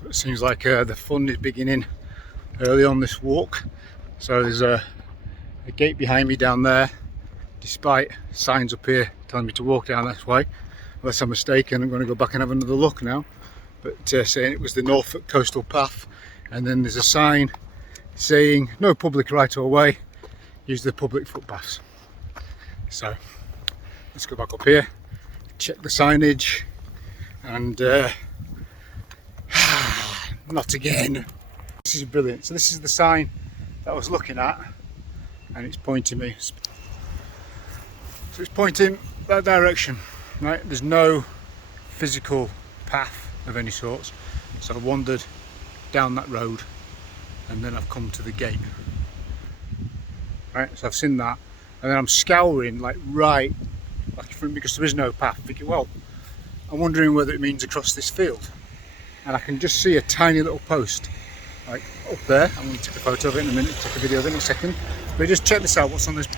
So it seems like the fun is beginning early on this walk. So there's a gate behind me down there, despite signs up here telling me to walk down this way. Unless I'm mistaken, I'm going to go back and have another look now. But saying it was the Norfolk Coastal Path, and then there's a sign saying no public right of way, use the public footpaths. So let's go back up here, check the signage, and not again. This is brilliant. So this is the sign that I was looking at, and it's pointing me. So it's pointing that direction, right? There's no physical path of any sorts. So I wandered down that road, and then I've come to the gate. Right, so I've seen that, and then I'm scouring like because there is no path. Thinking, well, I'm wondering whether it means across this field, and I can just see a tiny little post like up there. I'm going to take a photo of it in a minute, take a video of it in a second. But just check this out. What's on this?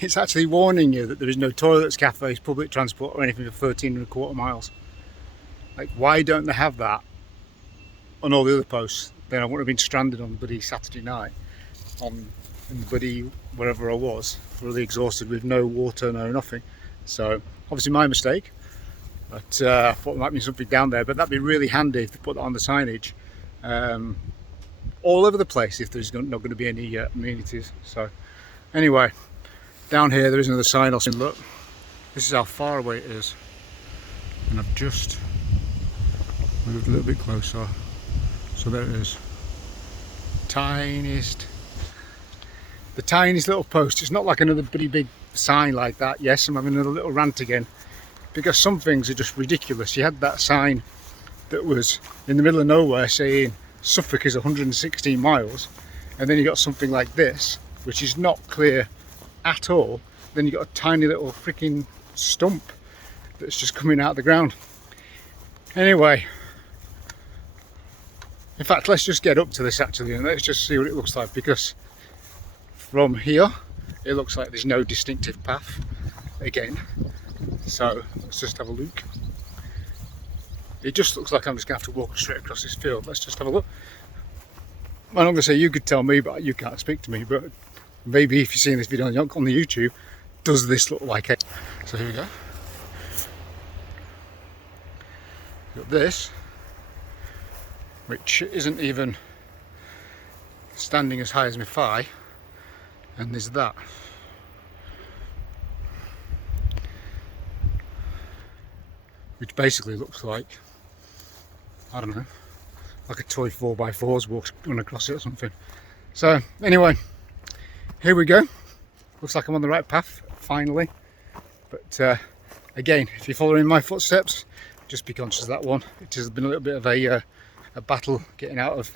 It's actually warning you that there is no toilets, cafes, public transport, or anything for 13¼ miles. Like, why don't they have that on all the other posts? Then I wouldn't have been stranded on the bloody Saturday night in the bloody wherever I was, really exhausted with no water, no nothing. So obviously my mistake, but I thought there might be something down there. But that'd be really handy if they put that on the signage all over the place if there's not going to be any amenities. So anyway, down here there is another sign. I'll say, look, this is how far away it is, and I've just moved a little bit closer. So there it is. The tiniest little post. It's not like another pretty big sign like that. Yes, I'm having another little rant again, because some things are just ridiculous. You had that sign that was in the middle of nowhere saying Suffolk is 116 miles, and then you got something like this, which is not clear at all. Then you got a tiny little freaking stump that's just coming out of the ground. Anyway, in fact, let's just get up to this actually, and let's just see what it looks like, because from here it looks like there's no distinctive path again. So let's just have a look. It just looks like I'm just going to have to walk straight across this field. Let's just have a look. I'm not going to say you could tell me, but you can't speak to me. But maybe if you're seeing this video on the YouTube, does this look like it? So here we go. Got this, which isn't even standing as high as my thigh, and there's that. Which basically looks like, I don't know, like a toy 4x4's walks run across it or something. So anyway, here we go. Looks like I'm on the right path finally. But again, if you're following my footsteps, just be conscious of that one. It has been a little bit of a battle getting out of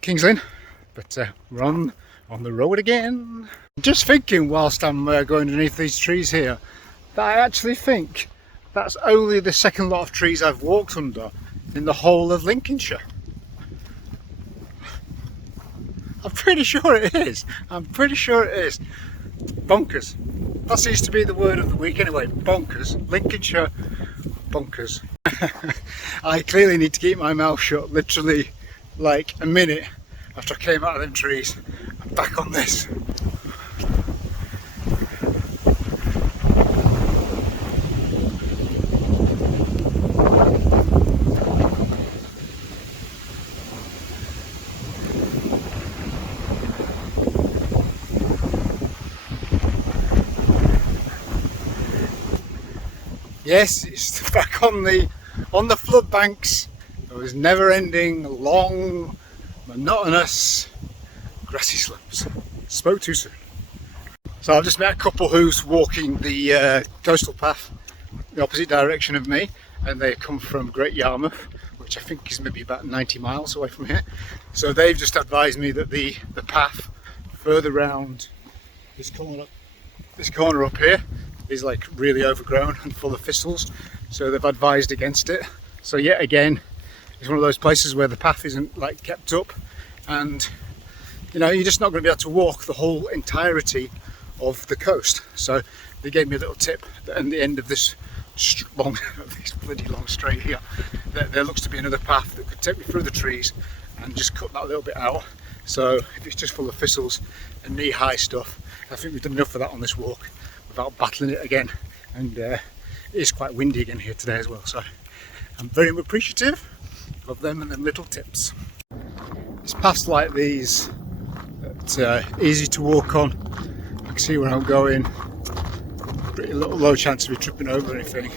King's Lynn, but we're on the road again. Just thinking whilst I'm going underneath these trees here, that I actually think that's only the second lot of trees I've walked under in the whole of Lincolnshire. I'm pretty sure it is. I'm pretty sure it is. Bonkers. That seems to be the word of the week anyway. Bonkers. Lincolnshire bonkers. I clearly need to keep my mouth shut literally like a minute after I came out of them trees. I'm back on this. Yes, it's back on the flood banks. It was never-ending, long, monotonous, grassy slopes. Spoke too soon. So I've just met a couple who's walking the coastal path, the opposite direction of me, and they come from Great Yarmouth, which I think is maybe about 90 miles away from here. So they've just advised me that the path further round this corner up here is like really overgrown and full of thistles, so they've advised against it. So yet again, it's one of those places where the path isn't like kept up, and you know, you're just not going to be able to walk the whole entirety of the coast. So they gave me a little tip that at the end of this long, this bloody long straight here, there looks to be another path that could take me through the trees and just cut that little bit out. So if it's just full of thistles and knee-high stuff, I think we've done enough of that on this walk without battling it again. And it is quite windy again here today as well, so I'm very appreciative of them and them little tips. It's paths like these that easy to walk on. I can see where I'm going. Pretty low chance of me tripping over anything.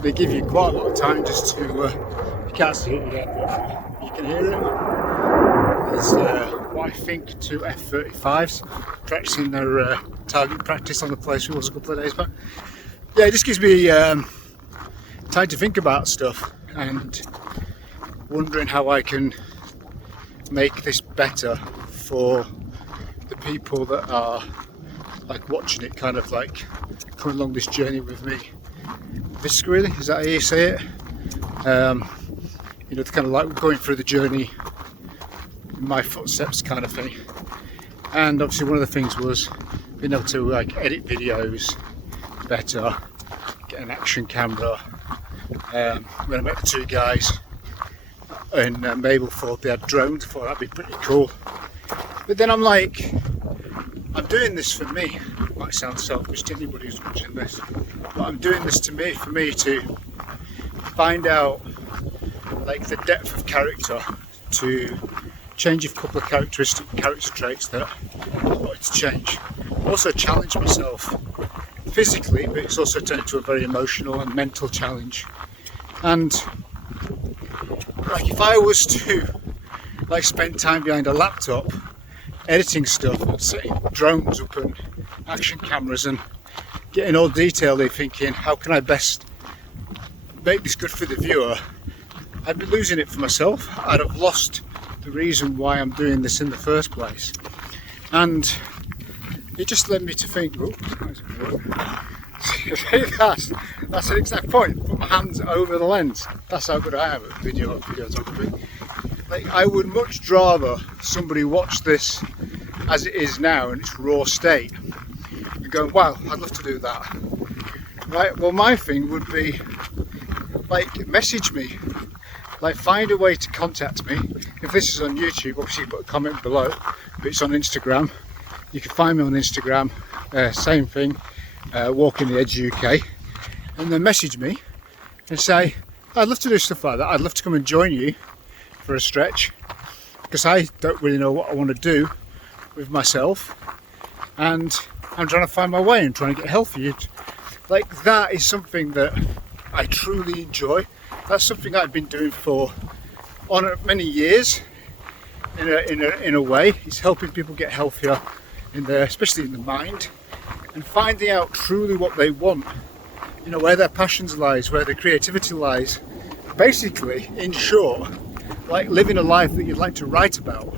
They give you quite a lot of time just to, you can't see it yet, but you can hear it. There's what I think 2 F-35s practicing their target practice on the place we was a couple of days back. Yeah, it just gives me time to think about stuff and wondering how I can make this better for the people that are like watching it, kind of like coming along this journey with me. This really, is that how you say it? You know, it's kind of like going through the journey in my footsteps kind of thing. And obviously one of the things was being able to like edit videos better, get an action camera. When I met the 2 guys in Mablethorpe, they had drones. I thought that'd be pretty cool. But then I'm like, I'm doing this for me. It might sound selfish to anybody who's watching this, but I'm doing this for me to find out like the depth of character, to change a couple of character traits that I wanted to change. Also challenge myself physically, but it's also turned into a very emotional and mental challenge. And like if I was to like spend time behind a laptop editing stuff and setting drones up and action cameras and getting all detailed and thinking how can I best make this good for the viewer, I'd be losing it for myself. I'd have lost the reason why I'm doing this in the first place. And it just led me to think, that's an exact point. Put my hands over the lens. That's how good I am at videography. Like, I would much rather somebody watch this as it is now in its raw state and go, wow, I'd love to do that. Right, well my thing would be like, message me, like find a way to contact me. If this is on YouTube, obviously put a comment below, but it's on Instagram. You can find me on Instagram, same thing, Walking the Edge UK, and then message me and say, I'd love to do stuff like that. I'd love to come and join you for a stretch, because I don't really know what I want to do with myself, and I'm trying to find my way and trying to get healthy. Like, that is something that I truly enjoy. That's something I've been doing for many years. In a way, it's helping people get healthier especially in the mind, and finding out truly what they want. You know, where their passions lies, where their creativity lies. Basically, in short, like living a life that you'd like to write about.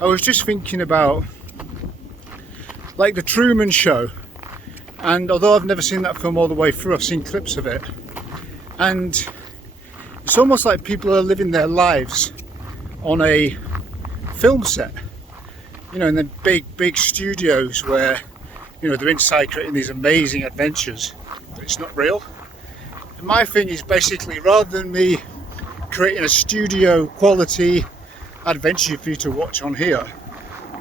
I was just thinking about like the Truman Show, and although I've never seen that film all the way through, I've seen clips of it, and it's almost like people are living their lives on a film set, you know, in the big studios where, you know, they're inside creating these amazing adventures, but it's not real. And my thing is basically, rather than me creating a studio quality adventure for you to watch on here,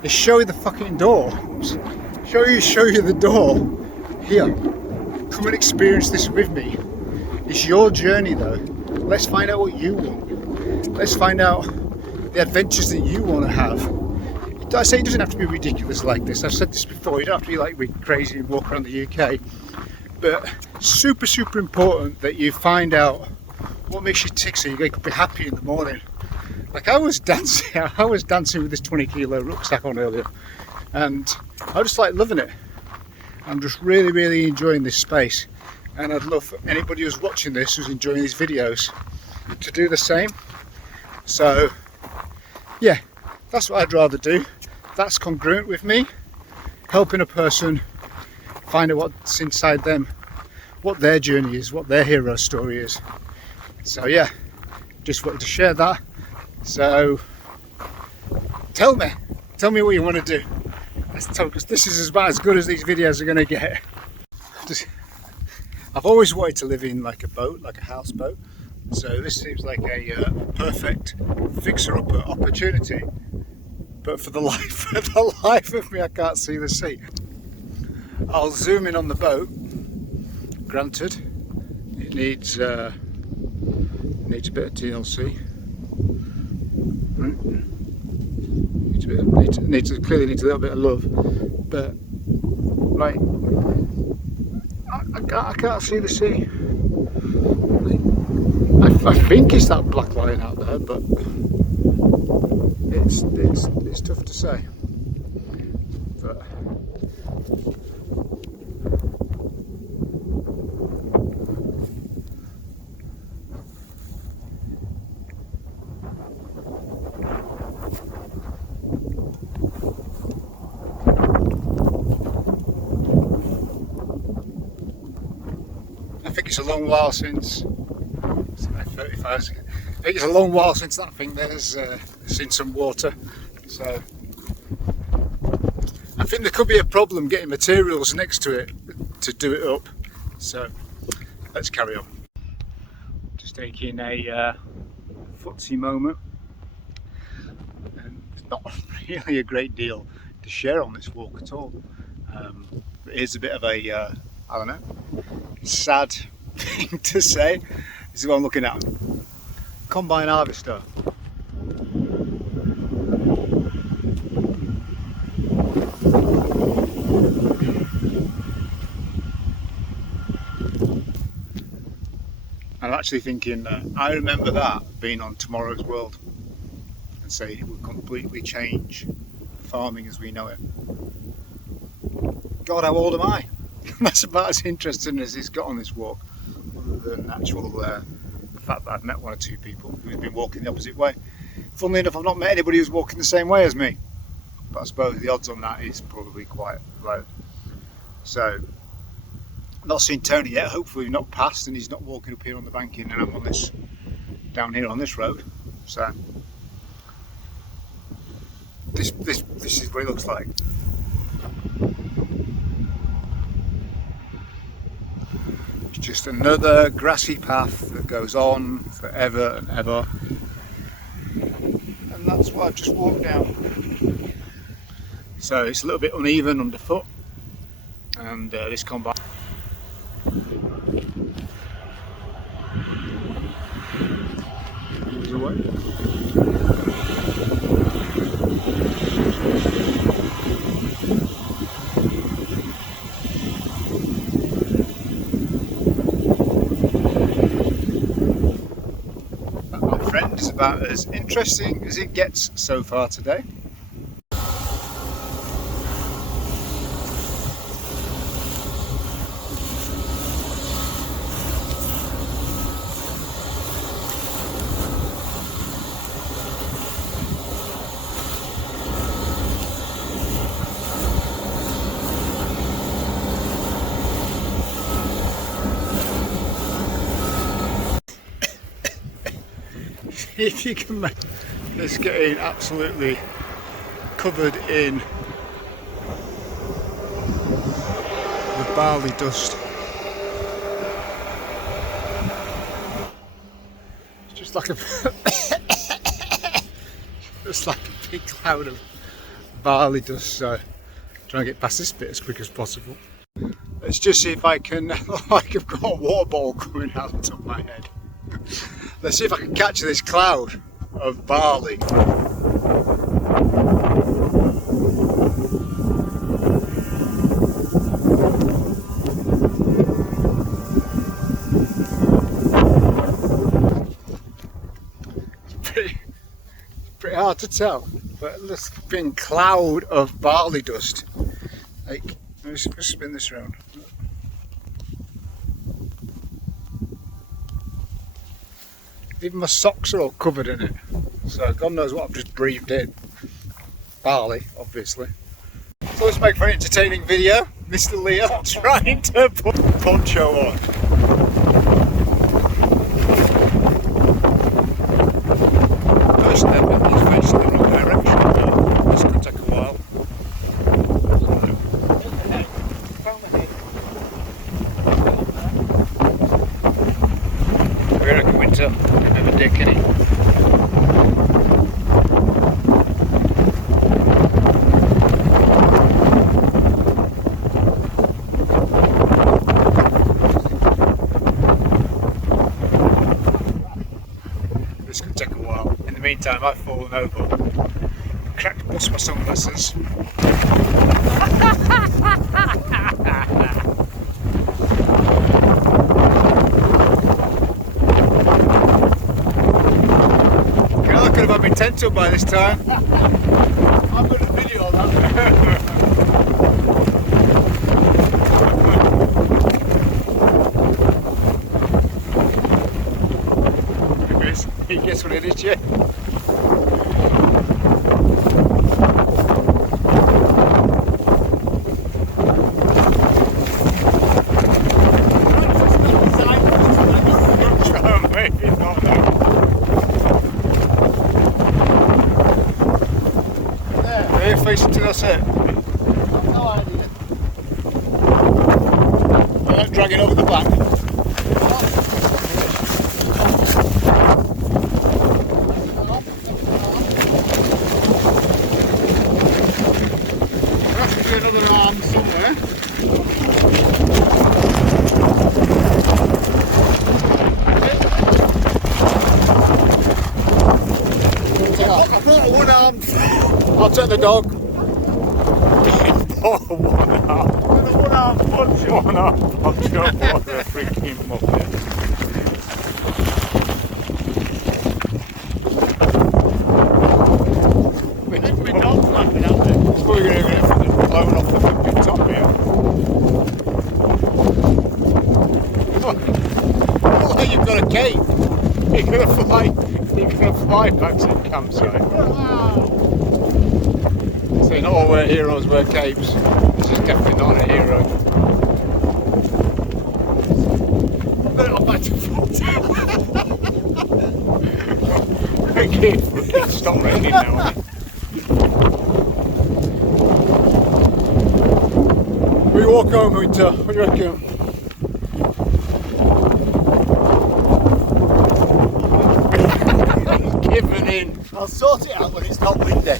is show you the fucking door. Show you the door here. Come and experience this with me. It's your journey though. Let's find out what you want. Let's find out the adventures that you want to have. I say it doesn't have to be ridiculous like this. I've said this before. You don't have to be like crazy and walk around the UK. But super important that you find out what makes you tick so you can be happy in the morning. Like I was dancing with this 20 kilo rucksack on earlier, and I just like loving it. I'm just really enjoying this space, and I'd love for anybody who's watching this, who's enjoying these videos, to do the same. So yeah, that's what I'd rather do. That's congruent with me, helping a person find out what's inside them, what their journey is, what their hero story is. So yeah, just wanted to share that. So tell me what you want to do. This is about as good as these videos are going to get. I've always wanted to live in like a boat, like a houseboat. So this seems like a perfect fixer-upper opportunity. But for the life of me, I can't see the sea. I'll zoom in on the boat. Granted, it needs a bit of TLC. Clearly needs a little bit of love, but like I can't see the sea. I think it's that black line out there, but it's tough to say. But I think it's a long while since. I think it's a long while since that thing there's seen some water, so I think there could be a problem getting materials next to it to do it up. So let's carry on. Just taking a footsie moment, and there's not really a great deal to share on this walk at all. It is a bit of a I don't know, sad thing to say. This is what I'm looking at. Combine harvester. I'm actually thinking that I remember that being on Tomorrow's World and say it would completely change farming as we know it. God, how old am I? That's about as interesting as it's got on this walk, other than actual the fact that I've met one or two people who've been walking the opposite way. Funnily enough, I've not met anybody who's walking the same way as me, but I suppose the odds on that is probably quite low. So, I've not seen Tony yet. Hopefully we've not passed and he's not walking up here on the banking and I'm on this down here on this road. So this is what it looks like. It's just another grassy path that goes on forever and ever. And that's what I've just walked down. So it's a little bit uneven underfoot, and this combine. My friend is about as interesting as it gets so far today. If you can make this getting absolutely covered in the barley dust. It's just like a just like a big cloud of barley dust, so try and get past this bit as quick as possible. Let's just see if I can, like I've got a water ball coming out of the top of my head. Let's see if I can catch this cloud of barley. It's pretty hard to tell, but this big cloud of barley dust. Like, let me just spin this around. Even my socks are all covered in it, so God knows what I've just breathed in. Barley, obviously. So let's make for an entertaining video. Mr. Leo trying to put poncho on. Personally, he's facing the wrong direction, but this could take a while. time I've fallen over. Cracked, bust my sunglasses. I could have had my tent up by this time. I'm going to video that. He gets what it is, yeah. Maybe not now. There, you're facing to that's it. No idea. You're not dragging over the back. Another arm somewhere. I bought a one arm. I'll take the dog. Oh, one arm. One arm punch. One arm punch. What a freaking muppet. We don't like it, haven't we? We're going to get blown off the fucking top here. Oh, you've got a cape. You're going to fly back to the campsite. So not all wear heroes wear capes. This is definitely not a hero. I'm back to front. It's not raining now. We walk home, Winter. What do you reckon? He's given in. I'll sort it out when it's not windy.